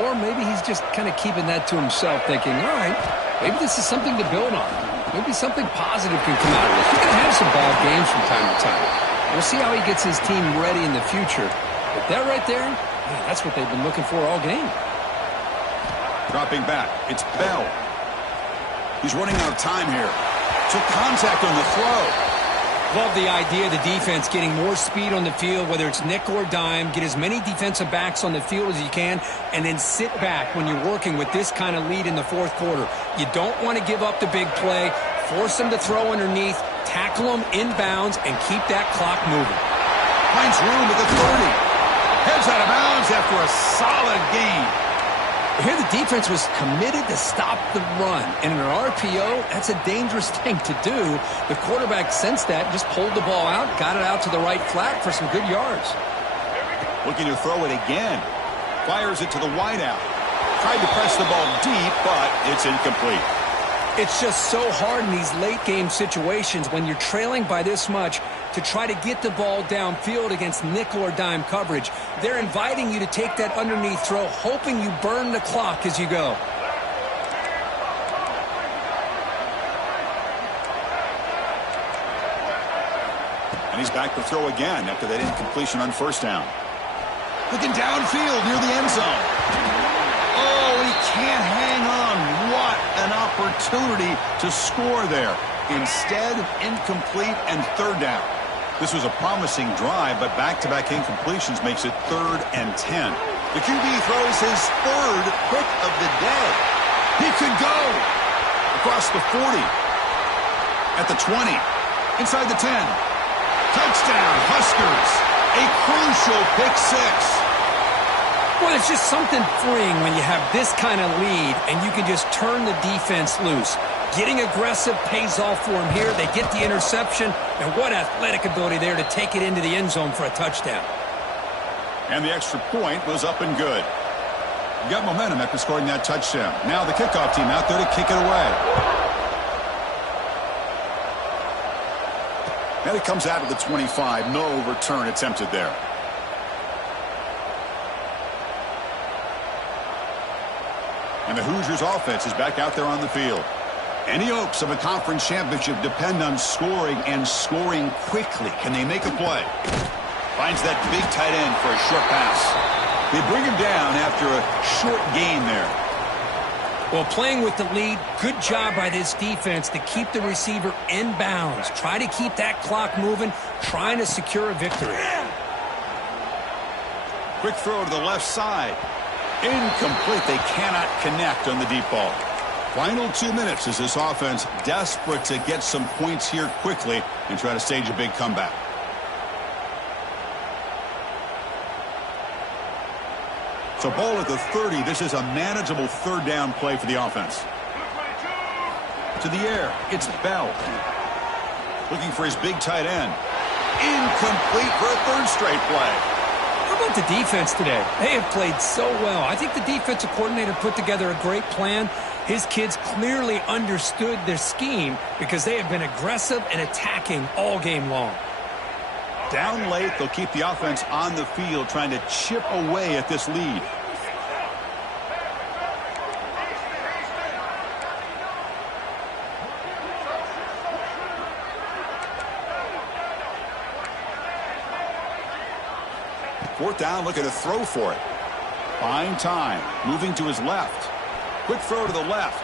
Or maybe he's just kind of keeping that to himself, thinking, all right, maybe this is something to build on. Maybe something positive can come out of this. You're going to have some bad games from time to time. We'll see how he gets his team ready in the future. But that right there, man, that's what they've been looking for all game. Dropping back, it's Bell. He's running out of time here. Took contact on the throw. Love the idea of the defense getting more speed on the field, whether it's nickel or dime, get as many defensive backs on the field as you can, and then sit back when you're working with this kind of lead in the fourth quarter. You don't want to give up the big play, force them to throw underneath, tackle them inbounds, and keep that clock moving. Finds room at the 30. Heads out of bounds after a solid gain. Here the defense was committed to stop the run. And in an RPO, that's a dangerous thing to do. The quarterback sensed that, just pulled the ball out, got it out to the right flat for some good yards. Looking to throw it again. Fires it to the wideout. Tried to press the ball deep, but it's incomplete. It's just so hard in these late game situations when you're trailing by this much to try to get the ball downfield against nickel or dime coverage. They're inviting you to take that underneath throw, hoping you burn the clock as you go. And he's back to throw again after that incompletion on first down. Looking downfield near the end zone. Oh, he can't hang on. What an opportunity to score there. Instead, incomplete and third down. This was a promising drive, but back-to-back incompletions makes it 3rd and 10. The QB throws his 3rd pick of the day. He could go across the 40, at the 20, inside the 10. Touchdown, Huskers. A crucial pick six. Well, it's just something freeing when you have this kind of lead and you can just turn the defense loose. Getting aggressive pays off for them here. They get the interception, and what athletic ability there to take it into the end zone for a touchdown. And the extra point was up and good. Got momentum after scoring that touchdown. Now the kickoff team out there to kick it away. And it comes out of the 25. No return attempted there. And the Hoosiers offense is back out there on the field. Any hopes of a conference championship depend on scoring and scoring quickly. Can they make a play? Finds that big tight end for a short pass. They bring him down after a short gain there. Well, playing with the lead, good job by this defense to keep the receiver in bounds. Try to keep that clock moving, trying to secure a victory. Quick throw to the left side. Incomplete. They cannot connect on the deep ball. Final 2 minutes as this offense desperate to get some points here quickly and try to stage a big comeback. So ball at the 30. This is a manageable third down play for the offense. To the air. It's Bell. Looking for his big tight end. Incomplete for a third straight play. How about the defense today? They have played so well. I think the defensive coordinator put together a great plan. His kids clearly understood their scheme because they have been aggressive and attacking all game long. Down late, they'll keep the offense on the field trying to chip away at this lead. Fourth down, looking to throw for it. Fine time, moving to his left. Quick throw to the left.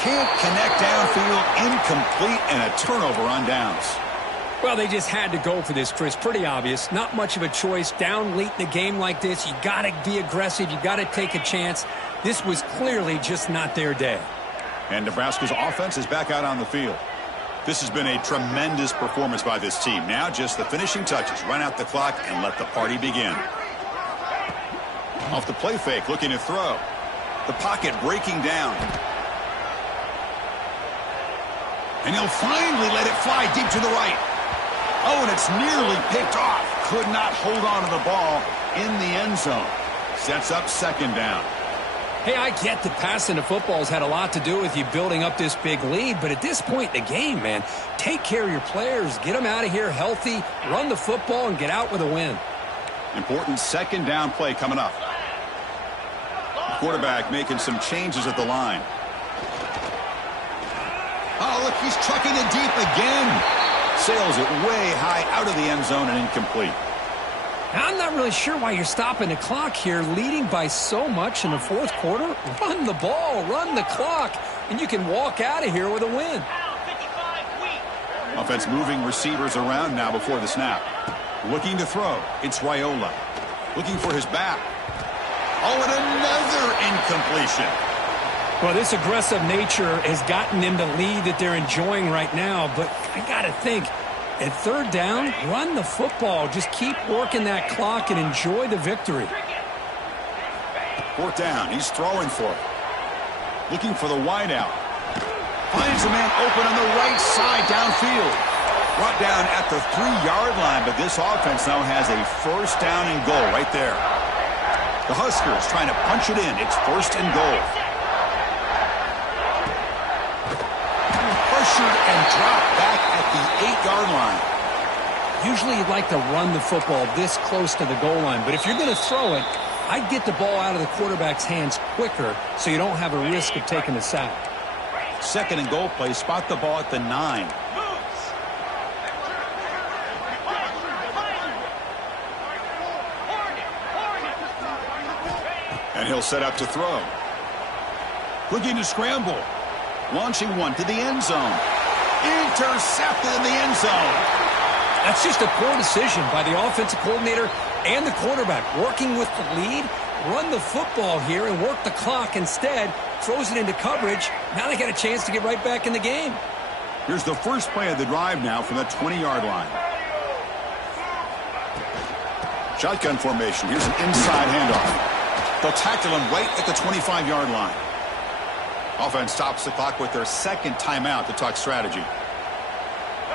Can't connect downfield, incomplete, and a turnover on downs. Well, they just had to go for this, Chris. Pretty obvious. Not much of a choice. Down late in the game like this, you got to be aggressive. You got to take a chance. This was clearly just not their day. And Nebraska's offense is back out on the field. This has been a tremendous performance by this team. Now just the finishing touches. Run out the clock and let the party begin. Off the play fake, looking to throw. The pocket breaking down. And he'll finally let it fly deep to the right. Oh, and it's nearly picked off. Could not hold on to the ball in the end zone. Sets up second down. Hey, I get that passing the football has had a lot to do with you building up this big lead, but at this point in the game, man, take care of your players. Get them out of here healthy, run the football, and get out with a win. Important second down play coming up. Quarterback making some changes at the line. Oh, look, he's chucking it deep again. Sails it way high out of the end zone and incomplete. I'm not really sure why you're stopping the clock here, leading by so much in the fourth quarter. Run the ball, run the clock, and you can walk out of here with a win. Offense moving receivers around now before the snap. Looking to throw. It's Raiola. Looking for his back. Oh, and another incompletion. Well, this aggressive nature has gotten them the lead that they're enjoying right now, but I got to think, at third down, run the football. Just keep working that clock and enjoy the victory. Fourth down. He's throwing for it. Looking for the wideout. Finds a man open on the right side downfield. Brought down at the 3-yard line, but this offense now has a first down and goal right there. The Huskers trying to punch it in. It's first and goal. Pressured and dropped back at the 8-yard line. Usually you'd like to run the football this close to the goal line, but if you're going to throw it, I'd get the ball out of the quarterback's hands quicker so you don't have a risk of taking a sack. Second and goal play. Spot the ball at the 9. And he'll set up to throw. Looking to scramble. Launching one to the end zone. Intercepted in the end zone. That's just a poor decision by the offensive coordinator and the quarterback. Working with the lead, run the football here and work the clock instead. Throws it into coverage. Now they got a chance to get right back in the game. Here's the first play of the drive now from the 20-yard line. Shotgun formation. Here's an inside handoff. They'll tackle him right at the 25-yard line. Offense stops the clock with their second timeout to talk strategy.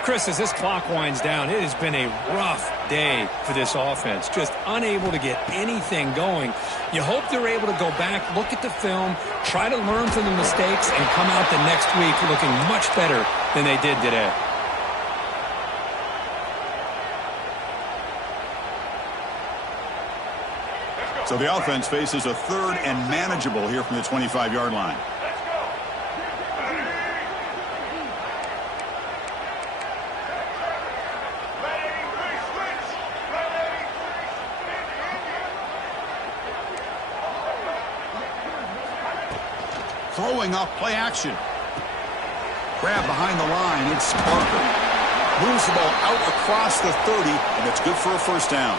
Chris, as this clock winds down, it has been a rough day for this offense. Just unable to get anything going. You hope they're able to go back, look at the film, try to learn from the mistakes, and come out the next week looking much better than they did today. So the offense faces a third and manageable here from the 25-yard line. Throwing off play action. Grab behind the line. It's Parker. Moves the ball out across the 30, and it's good for a first down.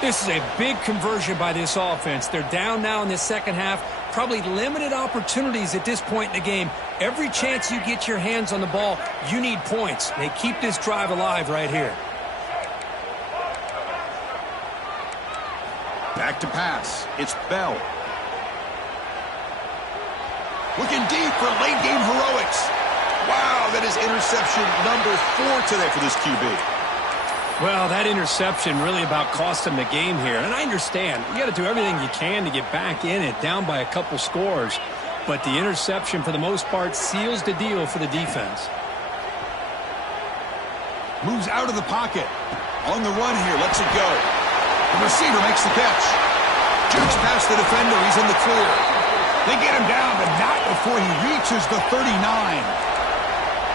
This is a big conversion by this offense. They're down now in the second half. Probably limited opportunities at this point in the game. Every chance you get your hands on the ball, you need points. They keep this drive alive right here. Back to pass. It's Bell. Looking deep for late game heroics. Wow, that is interception number 4 today for this QB. Well, that interception really about cost them the game here. And I understand. You got to do everything you can to get back in it, down by a couple scores. But the interception, for the most part, seals the deal for the defense. Moves out of the pocket. On the run here, lets it go. The receiver makes the catch. Jukes past the defender. He's in the clear. They get him down, but not before he reaches the 39.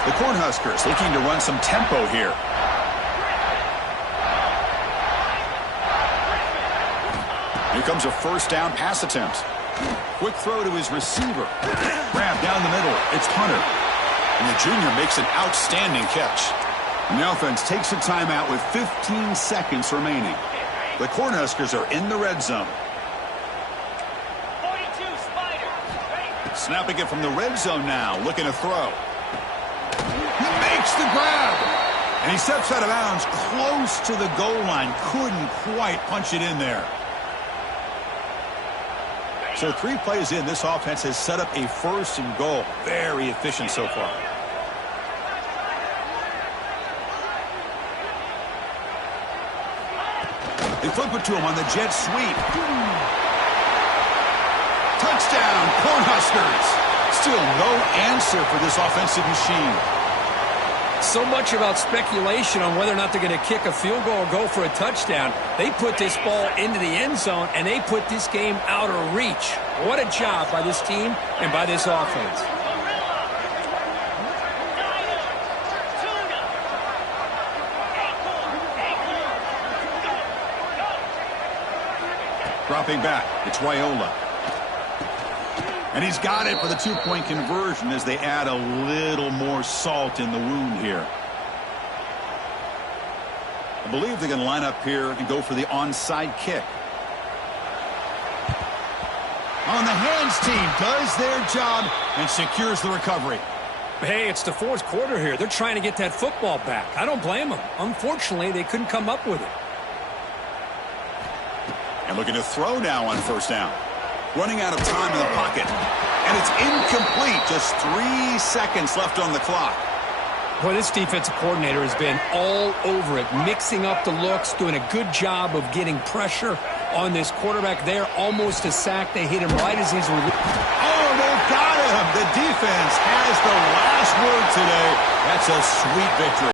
The Cornhuskers looking to run some tempo here. Here comes a first down pass attempt. Quick throw to his receiver. Grab down the middle. It's Hunter. And the junior makes an outstanding catch. And the offense takes a timeout with 15 seconds remaining. The Cornhuskers are in the red zone. 42 Spider. Snapping it from the red zone now, looking to throw. He makes the grab. And he steps out of bounds close to the goal line. Couldn't quite punch it in there. So 3 plays in, this offense has set up a 1st and goal. Very efficient so far. They flip it to him on the jet sweep. Touchdown, Cornhuskers. Still no answer for this offensive machine. So much about speculation on whether or not they're going to kick a field goal or go for a touchdown. They put this ball into the end zone, and they put this game out of reach. What a job by this team and by this offense. Dropping back, it's Raiola. And he's got it for the 2-point conversion as they add a little more salt in the wound here. I believe they're going to line up here and go for the onside kick. On the hands team does their job and secures the recovery. Hey, it's the 4th quarter here. They're trying to get that football back. I don't blame them. Unfortunately, they couldn't come up with it. And looking to throw now on 1st down. Running out of time in the pocket. And it's incomplete. Just 3 seconds left on the clock. Boy, this defensive coordinator has been all over it, mixing up the looks, doing a good job of getting pressure on this quarterback there. Almost a sack. They hit him right as he's released. Oh, they've got him. The defense has the last word today. That's a sweet victory.